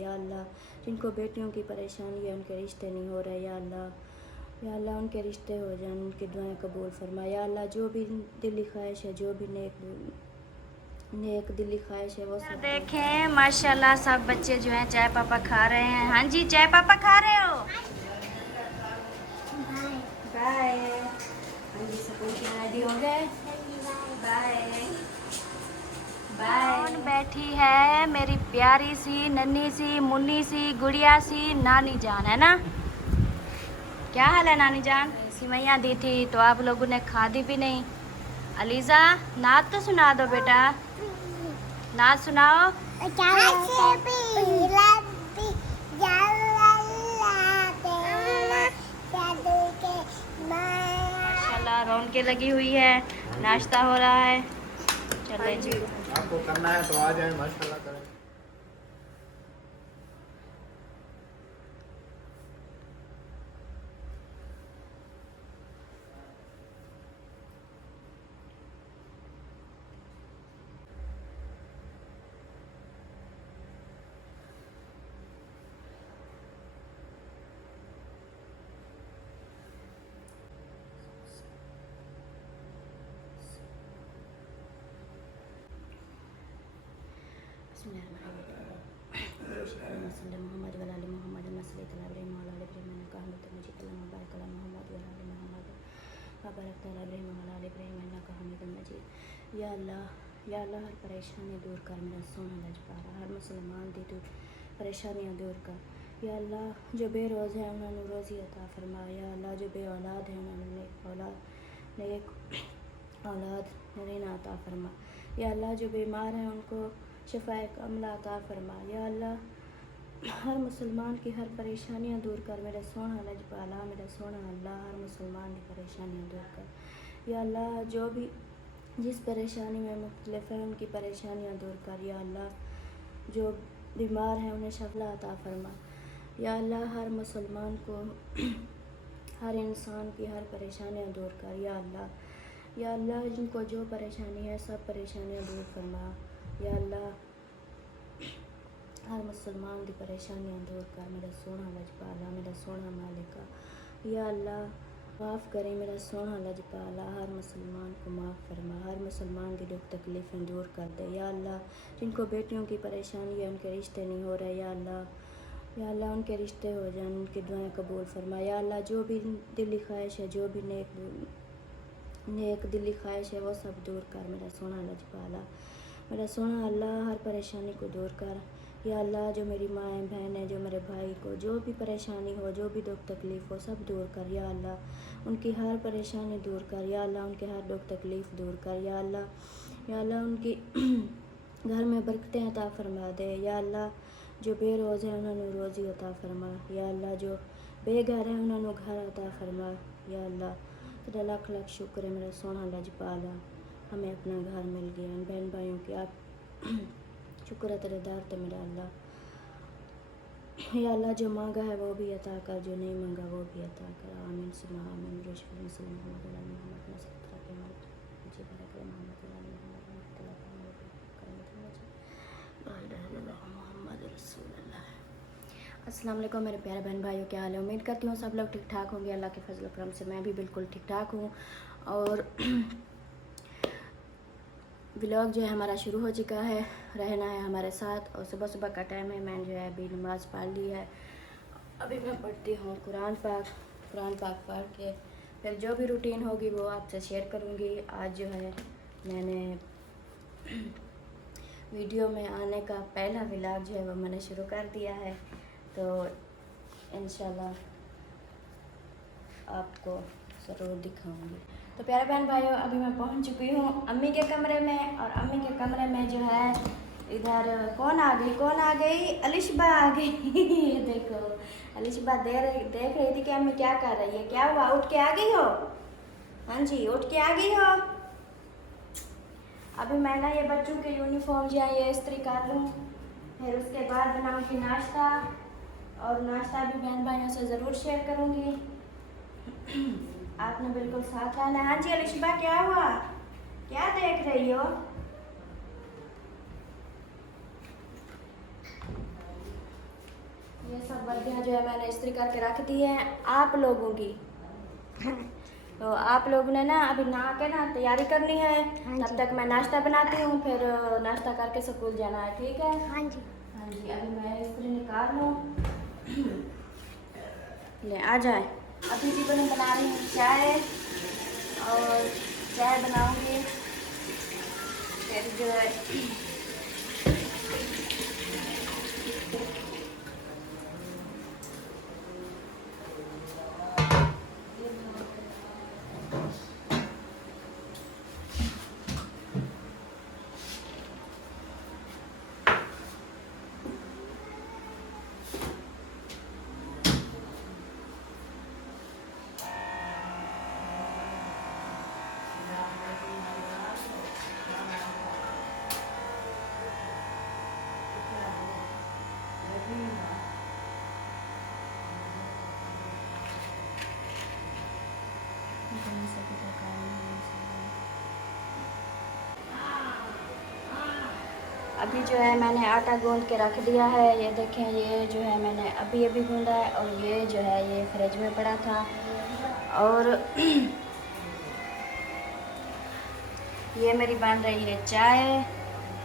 या अल्लाह जिनको बेटियों की परेशानी है, उनके रिश्ते नहीं हो रहे, या अल्लाह उनके रिश्ते हो जाए, उनकी दुआएं कबूल फरमा। या अल्लाह जो भी दिली ख्वाहिश है, जो भी नेक दिली ख्वाहिश है वो सब देखें माशाल्लाह सब बच्चे जो हैं चाय पापा खा रहे हैं। हाँ जी, चाय पापा खा रहे हो? बाय। हाँ जी, स्कूल के रेडी हो गए? Bye bye. कौन बैठी है? मेरी प्यारी सी नन्ही सी मुन्नी सी गुड़िया सी नानी जान, है ना? क्या हाल है नानी जान? सिवैयाँ दी थी तो आप लोगों ने खादी भी नहीं। अलीज़ा नात तो सुना दो बेटा, नात सुनाओ। माशाल्लाह रौनकें लगी हुई है, नाश्ता हो रहा है। चले जी, आपको करना है तो आ जाए, माशाल्लाह करें। मोहम्मद वलाल मोहम्मद मसल्लल्लाहु अलैहि वसल्लम का हमीद मजीद मुबारक अला मोहम्मद वलाल मोहम्मद बारक तआला अलैहि वसल्लम इन्नका का हमीद मजीद। या अल्लाह हर परेशानी दूर कर मेरा सोना लजपारा, हर मुसलमान दी तू परेशानियाँ दूर कर। या अल्लाह जो बेरोज़ है उन्होंने रोज़ी अता फरमा। या अल्लाह जो बे औलाद है उन्होंने नेक औलाद नरीना अता फरमा। या अल्लाह जो बीमार हैं उनको शिफ़ाए कामिला अता फरमा। या अल्लाह हर मुसलमान की हर परेशानियाँ दूर कर मेरा सोना लजपाला, मेरा सोना अल्लाह हर मुसलमान की परेशानियाँ दूर कर। या अल्लाह जो भी जिस परेशानी में मुख्तलिफ है उनकी परेशानियाँ दूर कर। या अल्लाह जो बीमार हैं उन्हें शफा अता फरमा। या अल्लाह हर मुसलमान को हर इंसान की हर परेशानियाँ दूर कर। या अल्लाह जिनको जो परेशानी है सब परेशानियाँ दूर फरमा। या अल्लाह हर मुसलमान की परेशानियाँ दूर कर मेरा सोना लजपाला, मेरा सोना मालिका। या अल्लाह माफ़ करें मेरा सोना लजपाला, हर मुसलमान को माफ़ फरमा, हर मुसलमान की दुख तकलीफ़ें दूर कर दे। या अल्लाह जिनको बेटियों की परेशानी है, उनके रिश्ते नहीं हो रहे, या अल्लाह उनके रिश्ते हो जाए, उनकी दुआएं कबूल फरमा। या अल्लाह जो भी दिली ख्वाहिश है, जो भी नेक दिली ख्वाहिश है वो सब दूर कर मेरा सोना लजपाला, मेरा सोना अल्लाह हर परेशानी को दूर कर। या अल्लाह जो मेरी माँ बहन है, जो मेरे भाई को जो भी परेशानी हो, जो भी दुख तकलीफ़ हो सब दूर कर। या अल्लाह उनकी हर परेशानी दूर कर। या अल्लाह उनके हर दुख तकलीफ़ दूर कर। या अल्लाह उनकी घर में बरकतें अता फरमा दे। या अल्लाह जो बेरोज़ है उन्होंने रोज़ी अता फरमा। या अल्लाह जो बेघर है उन्होंने घर अता फरमा। या अल्लाह तेरा लाख लाख शुक्र है मेरा सोना लजपाला, हमें अपना घर मिल गया। बहन भाइयों की आप शुक्र है तेरे दर पे मेरा अल्लाह। या अल्लाह जो मांगा है वो भी अता कर, जो नहीं मांगा वो भी अता कर। आमीन सुमा आमीन। अस्सलाम वालेकुम मेरे प्यारे बहन भाइयों, क्या हाल है? उम्मीद करती हूँ सब लोग ठीक ठाक होंगे। अल्लाह के फजल करम से मैं भी बिल्कुल ठीक ठाक हूँ। और व्लॉग जो है हमारा शुरू हो चुका है, रहना है हमारे साथ। और सुबह सुबह का टाइम है, मैंने जो है अभी नमाज़ पढ़ ली है। अभी मैं पढ़ती हूँ कुरान पाक पढ़ के फिर जो भी रूटीन होगी वो आपसे शेयर करूँगी। आज जो है मैंने वीडियो में आने का पहला व्लॉग जो है वो मैंने शुरू कर दिया है, तो इंशाल्लाह आपको ज़रूर दिखाऊंगी। तो प्यारे बहन भाइयों, अभी मैं पहुंच चुकी हूँ अम्मी के कमरे में। और अम्मी के कमरे में जो है इधर कौन आ गई? अलिशबा आ गई। ये देखो अलिशबा देख रही थी कि अम्मी क्या कर रही है। क्या हुआ, उठ के आ गई हो? हाँ जी, उठ के आ गई हो। अभी मैं ना ये बच्चों के यूनिफॉर्म जो है ये इस्त्री कर लूँ, फिर उसके बाद बनाऊँगी नाश्ता। और नाश्ता भी बहन भाइयों से ज़रूर शेयर करूँगी, आपने बिल्कुल साथ रहना। हाँ जी अलिशबा, क्या हुआ, क्या देख रही हो? सब वर्दियाँ जो है मैंने इस्त्री करके रख दी हैं आप लोगों की। तो आप लोगों ने ना अभी नहा के ना तैयारी करनी है। तब तक मैं नाश्ता बनाती हूँ, फिर नाश्ता करके स्कूल जाना है, ठीक है? हाँ जी। हाँ जी, अभी मैं इस्त्री निकाल लूँ। ले आ जाए। अभी जी मैं बना रही हूँ चाय, और चाय बनाऊँगी फिर जो है अभी जो है मैंने आटा गूंद के रख दिया है। ये देखें, ये जो है मैंने अभी अभी गूंदा है, और ये जो है ये फ्रिज में पड़ा था। और ये मेरी बन रही है चाय।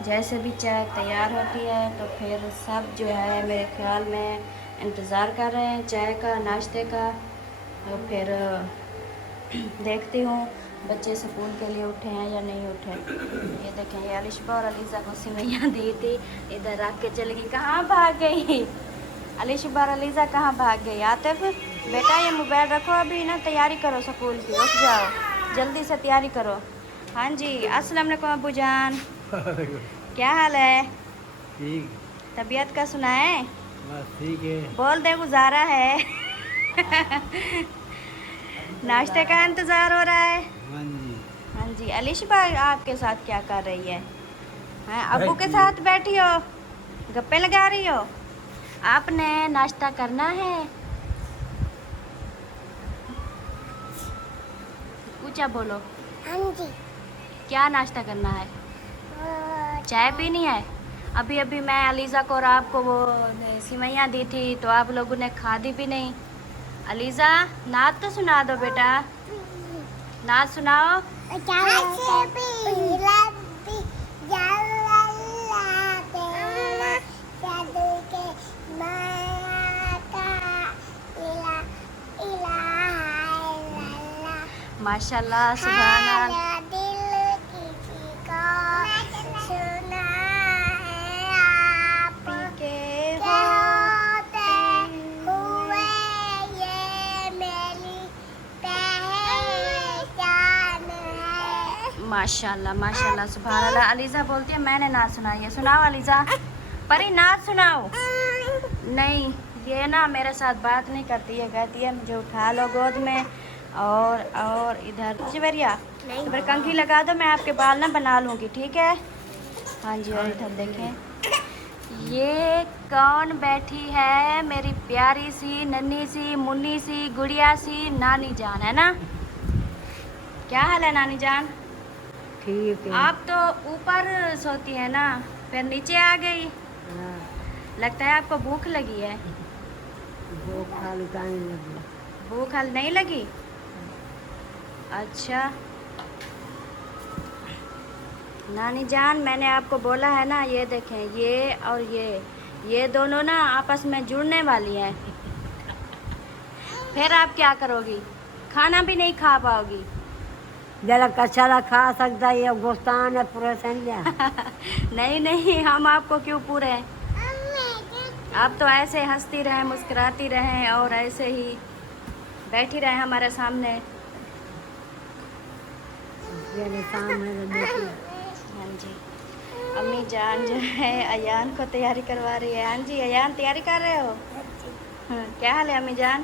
जैसे भी चाय तैयार होती है तो फिर सब जो है मेरे ख्याल में इंतज़ार कर रहे हैं चाय का, नाश्ते का। तो फिर देखती हूँ बच्चे स्कूल के लिए उठे हैं या नहीं उठे। ये देखें, ये अलिशबा और अलीज़ा को सिवैयाँ दी थी, इधर रख के चली गई। कहाँ भाग गई अलिशबा और अलीज़ा, कहाँ भाग गई? आते फिर बेटा ये मोबाइल रखो, अभी ना तैयारी करो स्कूल की, उठ जाओ जल्दी से तैयारी करो। हाँ जी, अस्सलाम वालेकुम अब्बू जान, क्या हाल है? ठीक, तबीयत का सुना है? बस ठीक है। बोल दे गुजारा है। नाश्ते का इंतज़ार हो रहा है। हाँ जी। हाँ जी, अलिशबा आपके साथ क्या कर रही है? हाँ, अब्बू के साथ बैठी हो, गप्पे लगा रही हो? आपने नाश्ता करना है? ऊंचा बोलो। हाँ जी। क्या नाश्ता करना है? चाय पीनी है? अभी अभी मैं अलीज़ा को और आपको वो सिवैयाँ दी थी, तो आप लोगों ने खादी भी नहीं। अलीज़ा, नात तो सुना दो बेटा, नात सुनाओ। माशाल्लाह, सुभान अल्लाह। माशाल्लाह माशाल्लाह, सुभान अल्लाह। अलीज़ा बोलती है मैंने नात सुनाई है। सुनाओ अलीज़ा, परी नात सुनाओ। नहीं, ये ना मेरे साथ बात नहीं करती है, कहती है मुझे उठा लो गोद में। और इधर चिवरिया, इधर कंघी लगा दो, मैं आपके बाल ना बना लूँगी, ठीक है? हाँ जी, और इधर देखें ये कौन बैठी है, मेरी प्यारी सी नन्ही सी मुन्नी सी गुड़िया सी नानी जान, है ना? क्या हाल है नानी जान? ठीक है। आप तो ऊपर सोती है ना, फिर नीचे आ गई। लगता है आपको भूख लगी है। भूख हाल नहीं लगी? अच्छा नानी जान, मैंने आपको बोला है ना, ये देखें ये और ये दोनों ना आपस में जुड़ने वाली हैं। फिर आप क्या करोगी? खाना भी नहीं खा पाओगी। जरा कचरा खा सकता है, गोस्तान है पूरा संध्या। नहीं नहीं, हम आपको क्यों पूरे? आप तो ऐसे हंसती रहें, मुस्कुराती रहें और ऐसे ही बैठी रहें हमारे सामने। हाँ जी, अम्मी जान जो है अयान को तैयारी करवा रही है। हाँ जी अयान, तैयारी कर रहे हो? हाँ, क्या हाल है अम्मी जान?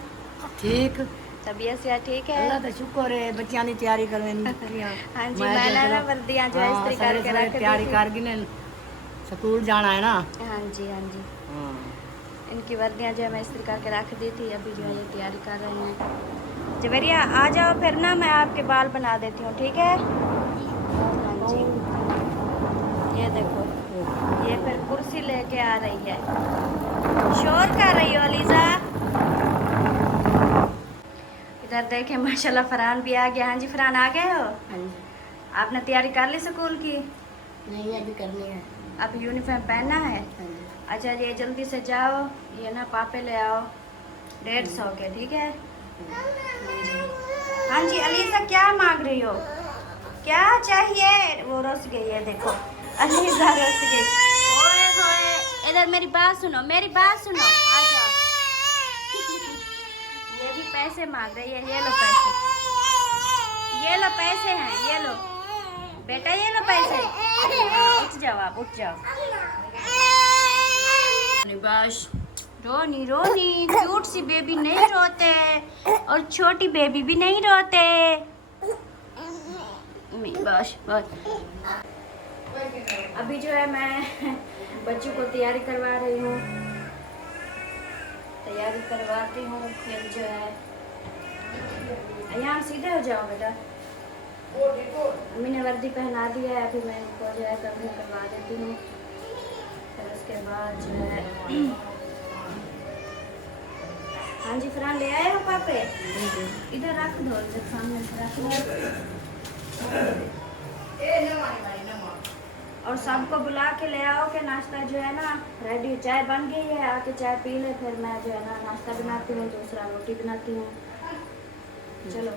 ठीक, तबीयत से ठीक है? अल्लाह का शुक्र है, बच्चियां दी तैयारी करवेनी। हाँ जी, मैंने ना वर्दियाँ जो है इस्त्री करके रख दी तैयारी थी। कर गी ने स्कूल जाना है ना। हाँ जी हाँ जी, हाँ। इनकी वर्दियाँ जो है मैं इस्त्री करके रख दी थी, अभी जो है ये तैयारी कर रहे हैं। जवेरिया आ जाओ, फिर ना मैं आपके बाल बना देती हूँ, ठीक है? हाँ जी, ये देखो, ये फिर कुर्सी लेके आ रही है। शोर कर रही हो अलीज़ा? इधर देखें माशाल्लाह फरहान भी आ गया। हाँ जी फरहान आ गए हो? हाँ जी। आपने तैयारी कर ली स्कूल की? नहीं अभी करनी है। अब यूनिफॉर्म पहनना है? हाँ जी। अच्छा ये जल्दी से जाओ, ये ना पापे ले आओ 150 के, ठीक है? हाँ जी अलीसा क्या मांग रही हो, क्या चाहिए? वो रुस गई है देखो, अलीसा रुस गई। ओए होए, इधर मेरी बात सुनो, मेरी बात सुनो, आ जाओ। ये भी पैसे मांग रही है, ये लो पैसे, ये लो पैसे हैं, ये लो बेटा, ये लो पैसे। उठ जाओ आप, उठ जाओ। बस रोनी रोनी, क्यूट सी बेबी नहीं रोते और छोटी बेबी भी नहीं रोते। बस बस अभी जो है मैं बच्चों को तैयारी करवा रही हूँ, तैयारी करवाती हूँ, फिर जो है यहाँ सीधे हो जाओ बेटा। अम्मी ने वर्दी पहना दी है, अभी मैं इनको जो है कपड़े करवा देती हूँ, फिर उसके बाद जो है हाँ जी फरहान ले आए हो पापे? इधर रख दो, इधर सामने से रख दो। और सबको बुला के ले आओ कि नाश्ता जो है ना रेडी, चाय बन गई है, आके चाय पी ले, फिर मैं जो है ना नाश्ता बनाती हूँ, दूसरा रोटी बनाती हूँ। चलो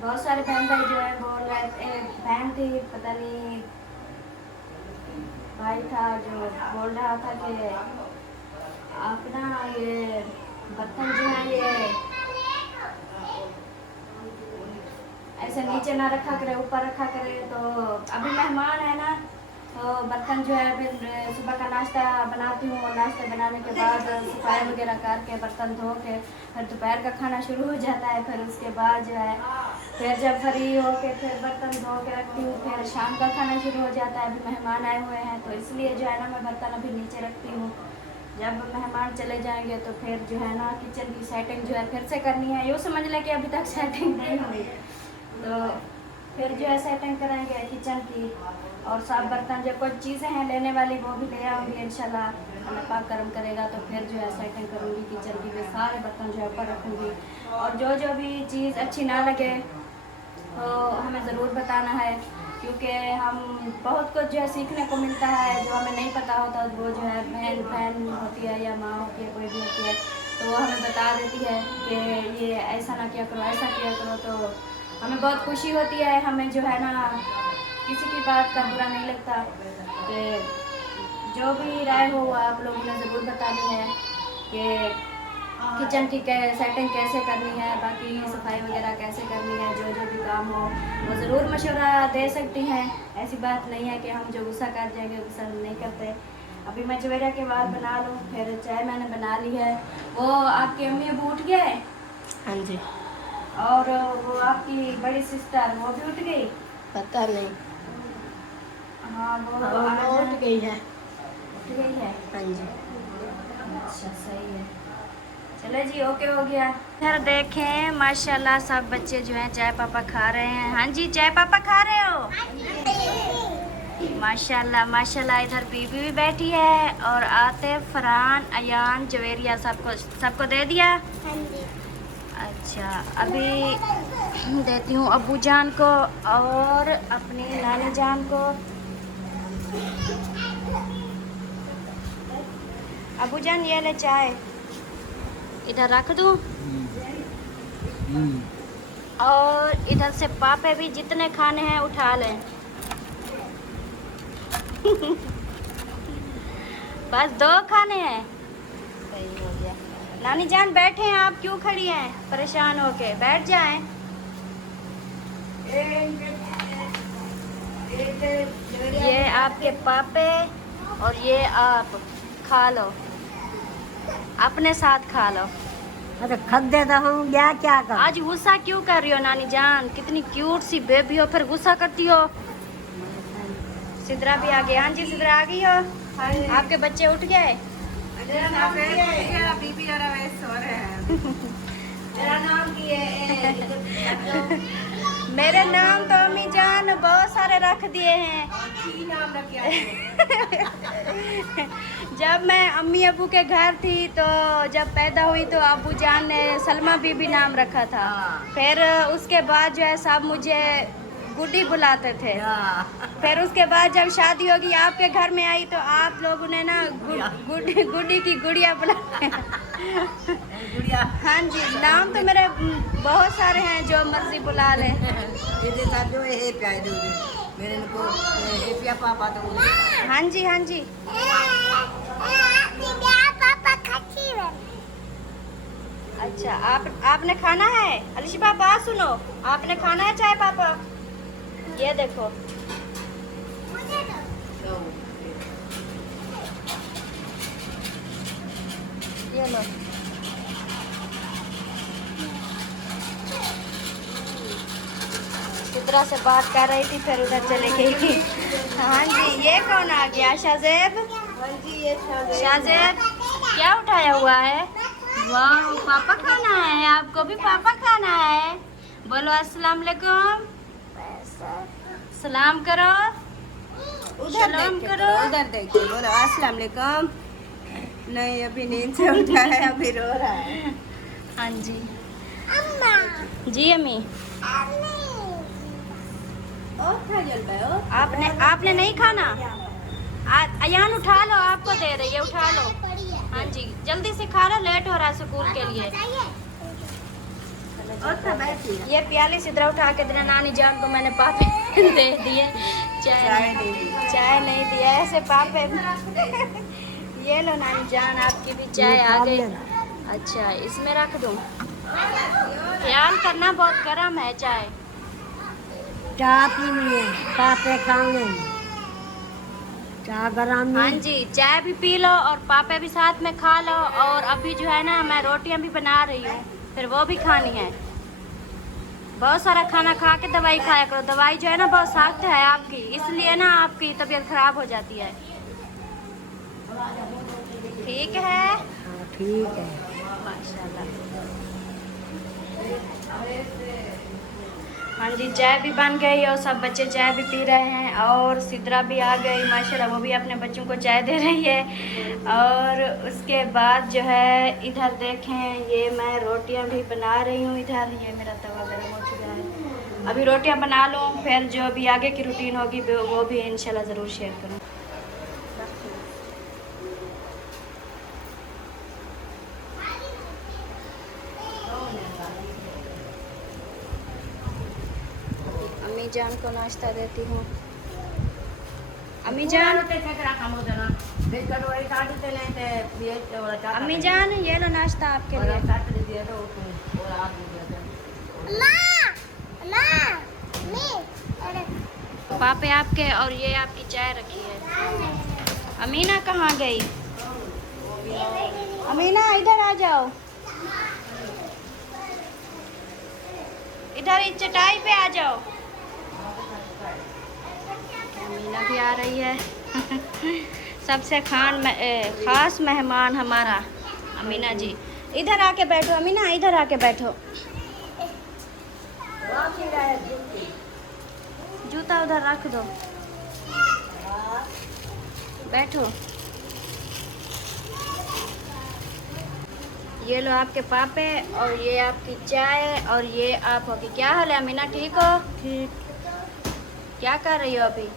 बहुत सारे बहन भाई जो है बोल रहे थे, बहन थी पता नहीं भाई था जो बोल रहा था कि आप ना ये बर्तन जो है ये ऐसे नीचे ना रखा करे, ऊपर रखा करे। तो अभी मेहमान है ना, तो बर्तन जो है फिर सुबह का नाश्ता बनाती हूँ, और नाश्ता बनाने के बाद सफाई वगैरह करके बर्तन धो के फिर दोपहर का खाना शुरू हो जाता है। फिर उसके बाद जो है फिर जब फ्री हो के फिर बर्तन धो के रखती हूँ, फिर शाम का खाना शुरू हो जाता है। अभी मेहमान आए हुए हैं तो इसलिए जो है ना मैं बर्तन अभी नीचे रखती हूँ। जब मेहमान चले जाएंगे तो फिर जो है ना किचन की सेटिंग जो है फिर से करनी है। यूँ समझ लें कि अभी तक सेटिंग नहीं हुई, तो फिर जो है सेटिंग करेंगे किचन की। और सब बर्तन जो कुछ चीज़ें हैं लेने वाली वो भी ले आऊँगी इंशाल्लाह, अल्लाह पाक करम करेगा तो फिर जो है सेटिंग करूँगी किचन की, फिर सारे बर्तन जो है ऊपर रखूँगी। और जो भी चीज़ अच्छी ना लगे तो हमें ज़रूर बताना है, क्योंकि हम बहुत कुछ जो है सीखने को मिलता है, जो हमें नहीं पता होता वो जो है बहन होती है या माँ होती है, कोई भी होती है, तो वो हमें बता देती है कि ये ऐसा ना किया करो, ऐसा किया करो। तो हमें बहुत खुशी होती है, हमें जो है ना किसी की बात का बुरा नहीं लगता। तो जो भी राय हो आप लोगों ने ज़रूर बतानी है कि किचन की सेटिंग कैसे करनी है, बाकी सफाई वगैरह कैसे करनी है, जो भी काम हो वो ज़रूर मशवरा दे सकती हैं। ऐसी बात नहीं है कि हम जो गुस्सा कर जाएंगे, गुस्सा नहीं करते। अभी मैं जवेरा के बाद बना लूँ, फिर चाय मैंने बना ली है। वो आपके अम्मी अबू उठ गए? हाँ जी। और वो आपकी बड़ी सिस्टर वो भी उठ गई? पता नहीं। हाँ वो उठ गई है। उठ गई है? हाँ जी। अच्छा सही है, चलो जी ओके हो गया। इधर देखें माशाल्लाह सब बच्चे जो हैं चाय पापा खा रहे हैं। हाँ जी चाय पापा खा रहे हो? माशाल्लाह माशाल्लाह। इधर बीबी भी बैठी है और आतिफ, फरहान, अयान, जवेरिया सबको दे दिया। अच्छा अभी देती हूँ अबू जान को और अपनी नानी जान को। अबू जान ये ले चाय, इधर रख दूँ। और इधर से पापे भी जितने खाने हैं उठा लें। बस 2 खाने हैं, सही हो गया। नानी जान बैठे हैं, आप क्यों खड़ी हैं परेशान होके? बैठ जाएं। ये आपके पापे और ये आप खा लो, अपने साथ खा लो। अरे खद देता हूँ क्या कर। आज गुस्सा क्यों कर रही हो नानी जान? कितनी क्यूट सी बेबी हो, फिर गुस्सा करती हो। सिद्रा भी आ गई। हाँ जी सिद्रा आ गई हो? आपके बच्चे उठ गए? मेरे नाम तो अम्मी जान बहुत सारे रख दिए हैं। जब मैं अम्मी अबू के घर थी तो जब पैदा हुई तो अबू जान ने सलमा बीबी नाम रखा था। फिर उसके बाद जो है सब मुझे गुड्डी बुलाते थे। फिर उसके बाद जब शादी होगी आपके घर में आई तो आप लोगों ने ना गुड्डी की गुड़िया बुलाया। हाँ जी, नाम तो मेरे बहुत सारे हैं, जो मर्जी बुला ले। हाँ जी हाँ जी। अच्छा, आपने खाना है? अलिशी पापा बात सुनो, आपने खाना है चाय पापा? ये देखो, ये लो। चित्रा से बात कर रही थी, फिर उधर चले गई। हाँ जी, ये कौन आ गया? शाजेब। शाजेब क्या उठाया हुआ है? वाह, पापा खाना है, आपको भी पापा खाना है। बोलो अस्सलाम वालेकुम। सलाम करो, सलाम करो। उधर देखिए, बोलो अस्सलाम वालेकुम। नहीं, अभी नींद से उठा है, अभी रो रहा है। हाँ जी। जी अम्मी, आपने नहीं खाना? अयान उठा लो, आपको दे रही है, उठा लो। हाँ जी, जल्दी से खा लो, लेट हो रहा है स्कूल के लिए। ये प्याली सिद्रा उठा के देना, नानी जान को मैंने पापे दे दिए। चाय नहीं दिया ऐसे पापे। ये लो नानी जान, आपकी भी चाय आ गई। अच्छा, इसमें रख दूं? ख्याल करना, बहुत गर्म है चाय। चाय पीनी है, पापे खाने, चाय गरम। हाँ जी, चाय भी पी लो और पापे भी साथ में खा लो। और अभी जो है ना, मैं रोटियां भी बना रही हूँ, फिर वो भी खानी है। बहुत सारा खाना खा के दवाई खाया करो। दवाई जो है ना बहुत सख्त है आपकी, इसलिए ना आपकी तबीयत खराब हो जाती है। ठीक है? ठीक है। माशाल्लाह। हाँ जी, चाय भी बन गई और सब बच्चे चाय भी पी रहे हैं। और सिद्रा भी आ गई माशाल्लाह, वो भी अपने बच्चों को चाय दे रही है। और उसके बाद जो है इधर देखें, ये मैं रोटियां भी बना रही हूँ। इधर ये मेरा तवा गर्म हो चुका है, अभी रोटियां बना लूँ, फिर जो भी आगे की रूटीन होगी वो भी इंशाल्लाह ज़रूर शेयर करूँ। अम्मी जान को नाश्ता देती हूँ। अम्मी जान, अम्मी जान, ये लो नाश्ता आपके लिए। पापे आपके, और ये आपकी चाय रखी है। अमीना कहाँ गई? अमीना इधर आ जाओ, इधर इस चटाई पे आ जाओ। अमीना भी आ रही है। सबसे खास मेहमान हमारा अमीना जी। इधर आके बैठो अमीना, इधर आके बैठो। जूता उधर रख दो, बैठो। ये लो आपके पापे, और ये आपकी चाय, और ये आप होगी। क्या हाल है अमीना, ठीक हो? ठीक। क्या कर रही हो अभी?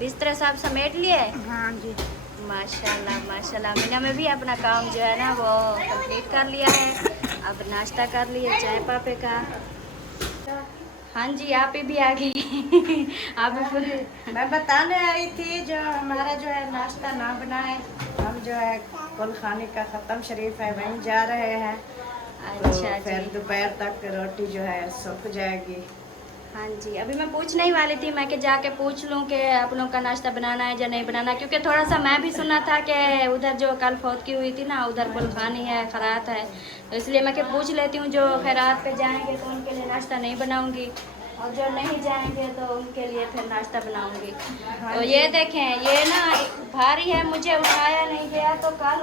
बिस्तर सब समेट लिए? हाँ जी। माशाल्लाह माशाल्लाह। अमीना में भी अपना काम जो है ना वो कंप्लीट कर लिया है। अब नाश्ता कर लिया चाय पापे का। हाँ जी, आप ही भी आ गई। आप भी मैं बताने आई थी, जो हमारा जो है नाश्ता ना बना है, हम जो है कुल खाने का ख़त्म शरीफ है, वहीं जा रहे हैं। अच्छा तो फिर जी। दोपहर तक रोटी जो है सूख जाएगी। हाँ जी, अभी मैं पूछने ही वाली थी, मैं कि जाके पूछ लूँ कि आप लोगों का नाश्ता बनाना है या नहीं बनाना, क्योंकि थोड़ा सा मैं भी सुना था कि उधर जो कल फौत की हुई थी ना, उधर कुलखानी है, खैरात है, तो इसलिए मैं कि पूछ लेती हूँ। जो खैरात पे जाएंगे तो उनके लिए नाश्ता नहीं बनाऊँगी, और जो नहीं जाएंगे तो उनके लिए फिर नाश्ता बनाऊँगी। तो ये देखें, ये ना भारी है, मुझे उठाया नहीं गया, तो कल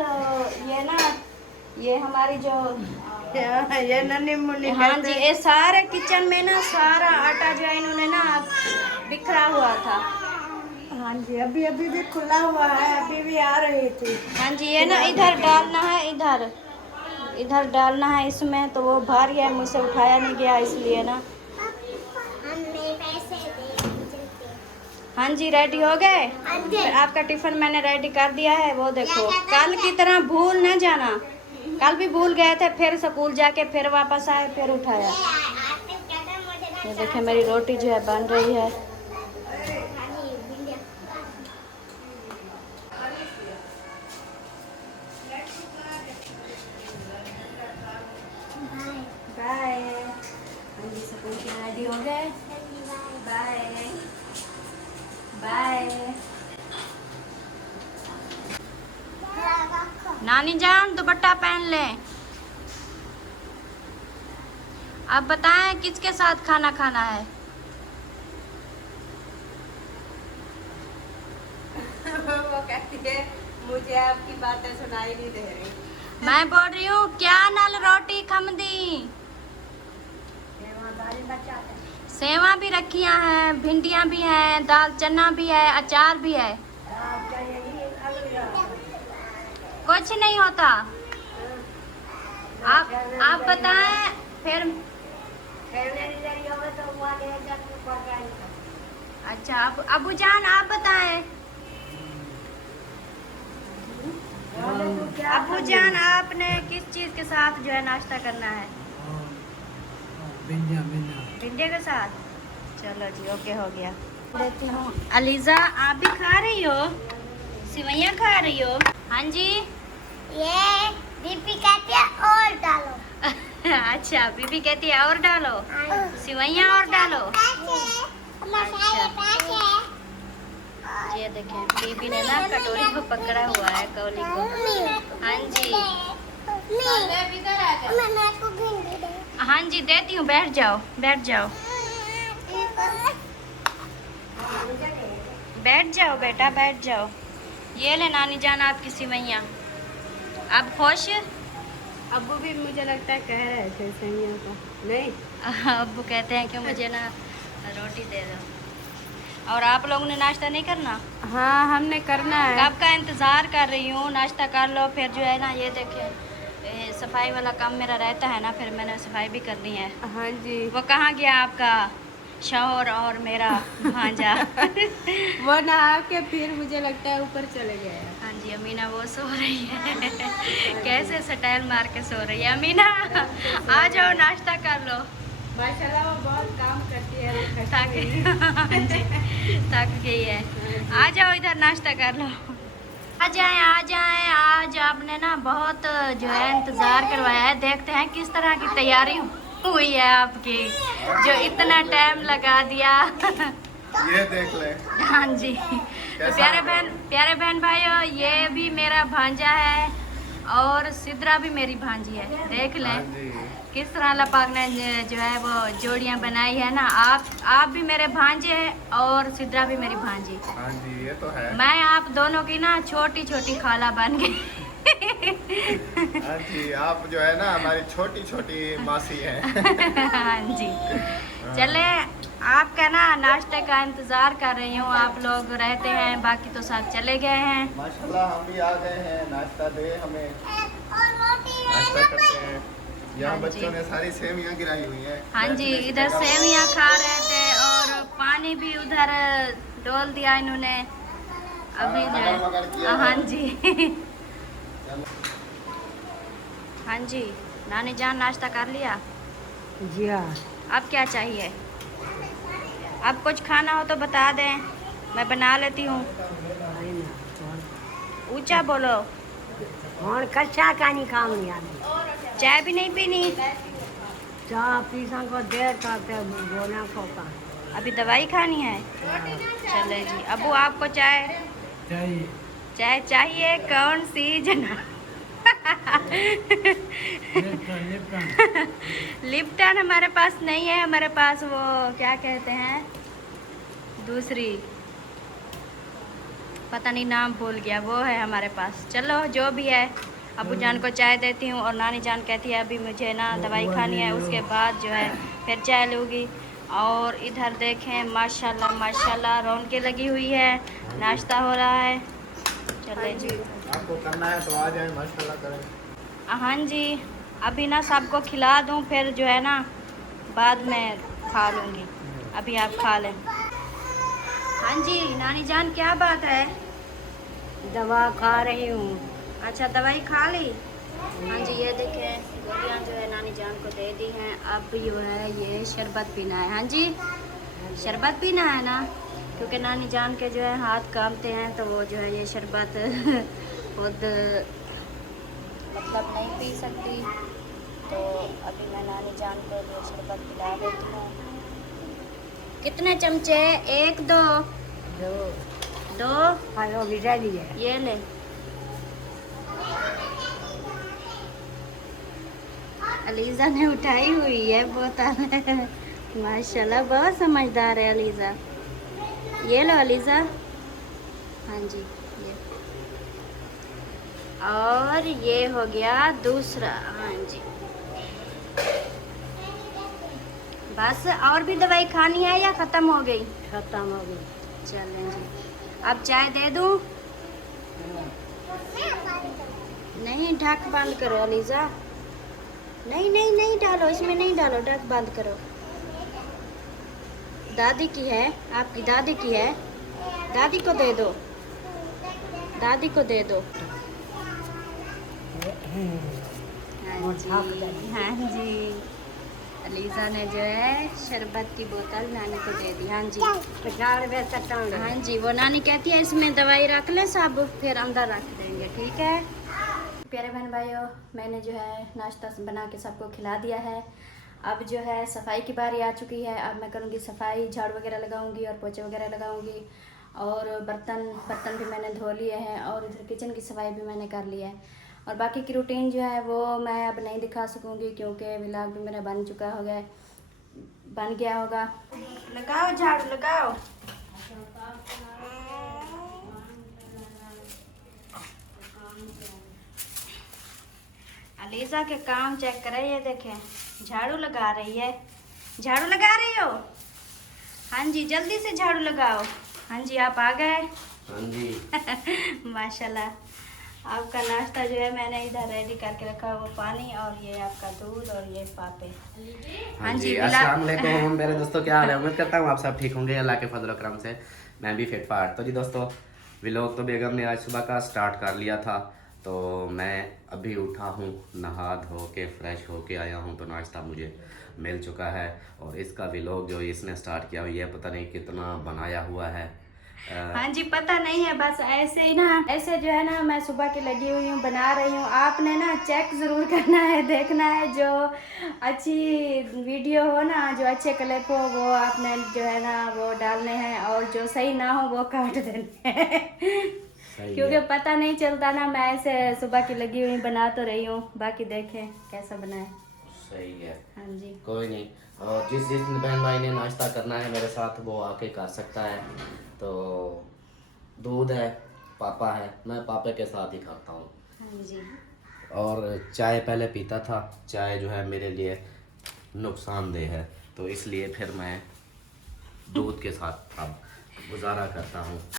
ये ना, ये हमारी जो ये नन्ही मुन्नी। हाँ जी, ये सारे किचन में ना सारा आटा जो है इन्होंने ना बिखरा हुआ था। हाँ जी, अभी अभी भी खुला हुआ है, अभी भी आ रही थी। हाँ जी, ये ना इधर डालना है, इधर इधर डालना है इसमें, तो वो भारी है, मुझसे उठाया नहीं गया इसलिए ना। हाँ जी, रेडी हो गए? फिर आपका टिफिन मैंने रेडी कर दिया है, वो देखो। कल की तरह भूल न जाना, कल भी भूल गए थे, फिर स्कूल जाके फिर वापस आए, फिर उठाया। ये देखिए मेरी रोटी जो है बन रही है। बाय। हाँ जी, स्कूल के रेडी हो गए। Bye bye. नानी जान दुपट्टा पहन ले। अब बताएं किसके साथ खाना खाना है? वो कहती है मुझे आपकी बातें सुनाई नहीं दे रही। मैं बोल रही हूँ क्या नाल रोटी खमदी, सेवा भी रखियां हैं, भिंडियां भी हैं, दाल चना भी है, अचार भी है। कुछ नहीं होता। आप बताएं फिर। अच्छा अबू जान आप बताएं। अबू जान आपने किस चीज के साथ जो है नाश्ता करना है? भिंडी के साथ। चलो जी, ओके हो गया। देती हूँ। अलीजा आप भी खा रही हो? सिवैयाँ खा रही हो? हाँ जी। ये दीपी कहती है और डालो। अच्छा बीबी कहती है और डालो, सिवैयाँ और डालो। ये देखें बीबी ने ना कटोरी को पकड़ा हुआ है, कौली को। हाँ जी हाँ जी देती हूँ, बैठ जाओ बैठ जाओ बैठ जाओ बेटा बैठ जाओ। ये ले नानी जान आपकी सिवैयाँ। अब खुश? अब्बू भी मुझे लगता है कह रहे थे सैया को नहीं। अब्बू कहते हैं कि मुझे ना रोटी दे दो। और आप लोगों ने नाश्ता नहीं करना? हाँ हमने करना है। कब का इंतज़ार कर रही हूँ, नाश्ता कर लो। फिर जो है ना ये देखिए सफाई वाला काम मेरा रहता है ना, फिर मैंने सफाई भी करनी है। हाँ जी। वो कहाँ गया आपका शौहर और मेरा भांजा? वो ना आके फिर मुझे लगता है ऊपर चले गए। हाँ जी अमीना वो सो रही है। कैसे स्टाइल मार के सो रही है अमीना। आ जाओ नाश्ता कर लो। माशाल्लाह वो बहुत काम करती है। हाँ जी थक गई है। आ जाओ इधर नाश्ता कर लो। आ जाएं आ जाएं। आज आपने ना बहुत जो है इंतज़ार करवाया है। देखते हैं किस तरह की तैयारी हुई है आपकी, जो इतना टाइम लगा दिया। ये देख ले। हाँ जी तो प्यारे बहन भाइयों, ये भी मेरा भांजा है और सिद्रा भी मेरी भांजी है। देख हाँ लें जी। किस तरह अल्लाह पाक ने जो है वो जोड़ियां बनाई है ना। आप भी मेरे भांजे हैं और सिद्रा भी मेरी भांजी। हाँ जी ये तो है। मैं आप दोनों की ना छोटी छोटी खाला बन गई। हाँ जी आप जो है ना हमारी छोटी छोटी मासी है। हाँ जी चले आपका ना नाश्ते का इंतज़ार कर रही हूँ। आप लोग रहते हैं, बाकी तो सब चले गए हैं। माशाल्लाह हम भी आ गए हैं। नाश्ता दे हमें, नाश्ता करते हैं। यहाँ हाँ जी। बच्चों ने सारी सेवियाँ गिराई हुई हैं। हाँ जी इधर सेवियाँ खा रहे थे और पानी भी उधर डोल दिया इन्होंने अभी जो मगर किया है। है। हाँ जी हाँ जी नानी जान नाश्ता कर लिया? जी हाँ। अब क्या चाहिए? अब कुछ खाना हो तो बता दें, मैं बना लेती हूँ। ऊंचा बोलो। और कच्चा कानी काम नहीं आती। चाय भी नहीं पीनी? चाह पीसा को देर करते बोला को का। अभी दवाई खानी है? चले जी। अबू आपको चाय चाहिए? चाय चाहिए? कौन सी जना? लिप्टन हमारे पास नहीं है। हमारे पास वो क्या कहते हैं दूसरी, पता नहीं नाम भूल गया, वो है हमारे पास। चलो जो भी है अबू जान को चाय देती हूँ और नानी जान कहती है अभी मुझे ना दवाई खानी है, उसके बाद जो है फिर चाय लूँगी। और इधर देखें माशाल्लाह माशाल्लाह रौनकें लगी हुई है, नाश्ता हो रहा है। चले जी, आपको करना है तो आ जाए, माशाल्लाह करें। हाँ जी, अभी ना सबको खिला दूँ, फिर जो है ना बाद में खा लूँगी, अभी आप खा लें। हाँ जी नानी जान, क्या बात है? दवा खा रही हूँ। अच्छा, दवाई खा ली? हाँ जी, ये देखें गोलियाँ जो है नानी जान को दे दी हैं। अब जो है ये शरबत पीना है। हाँ जी, शरबत पीना है ना, क्योंकि नानी जान के जो है हाथ कांपते हैं, तो वो जो है ये शरबत खुद मतलब नहीं पी सकती, तो अभी मैं नानी जान को ये शरबत पिला देती हूँ। कितने चमचे? 1 2 2 हेलो विजय जी है। ये ले। अलीज़ा ने उठाई हुई है बोतल। माशाल्लाह बहुत समझदार है अलीज़ा। ये लो अलीज़ा। हाँ जी, ये और ये हो गया दूसरा। हाँ जी, बस और भी दवाई खानी है या ख़त्म हो गई? खत्म हो गई। चलें जी, अब चाय दे दूँ? नहीं, ढक बंद करो अलीज़ा। नहीं नहीं नहीं डालो, इसमें नहीं डालो, ढक बंद करो। दादी की है, आपकी दादी की है, दादी को दे दो, दादी को दे दो। हाँ जी, हाँ जी, अलीज़ा ने जो है शरबत की बोतल नानी को दे दी। हाँ जी, 50 रुपये चट्टान। हाँ जी, वो नानी कहती है इसमें दवाई रख ले सब, फिर अंदर रख देंगे, ठीक है? प्यारे बहन भाइयों, मैंने जो है नाश्ता बना के सबको खिला दिया है। अब जो है सफाई की बारी आ चुकी है। अब मैं करूँगी सफाई, झाड़ू वगैरह लगाऊंगी और पोछे वगैरह लगाऊंगी, और बर्तन भी मैंने धो लिए हैं, और इधर किचन की सफाई भी मैंने कर ली है। और बाकी की रूटीन जो है वो मैं अब नहीं दिखा सकूँगी, क्योंकि व्लॉग भी मेरा बन गया होगा। लगाओ झाड़ू, लगाओ। अलीज़ा के काम चेक करें, ये देखें झाड़ू लगा रही है। झाड़ू लगा रही हो? हाँ जी, जल्दी से झाड़ू लगाओ। हाँ जी, आप आ गए। हाँ जी। माशाल्लाह, आपका नाश्ता जो है मैंने इधर रेडी करके रखा, वो पानी और ये आपका दूध और ये पापे। हाँ जी, अस्सलाम वालेकुम मेरे दोस्तों, क्या हाल है? उम्मीद करता हूँ आप सब ठीक होंगे अल्लाह के फजल करम से। मैं भी फिट फाट। तो जी दोस्तों, व्लॉग तो बेगम ने आज सुबह का स्टार्ट कर लिया था, तो मैं अभी उठा हूँ, नहा धो के फ्रेश होके आया हूँ, तो नाश्ता मुझे मिल चुका है। और इसका व्लॉग जो इसने स्टार्ट किया, ये पता नहीं कितना बनाया हुआ है। हाँ जी, पता नहीं है, बस ऐसे ही ना, ऐसे जो है ना मैं सुबह की लगी हुई हूँ, बना रही हूँ। आपने ना चेक ज़रूर करना है, देखना है, जो अच्छी वीडियो हो ना, जो अच्छे क्लिप हो, वो आपने जो है ना वो डालने हैं, और जो सही ना हो वो काट देने हैं। क्योंकि पता नहीं चलता ना, मैं ऐसे सुबह की लगी हुई बना तो रही हूँ, बाकी देखें कैसा बनाए। सही है। हाँ जी, कोई नहीं, और जिस बहन भाई ने नाश्ता करना है मेरे साथ, वो आके कर सकता है। तो दूध है, पापा है, मैं पापा के साथ ही खाता हूँ। हाँ जी, और चाय पहले पीता था, चाय जो है मेरे लिए नुकसानदेह है, तो इसलिए फिर मैं दूध के साथ अब गुजारा करता हूँ।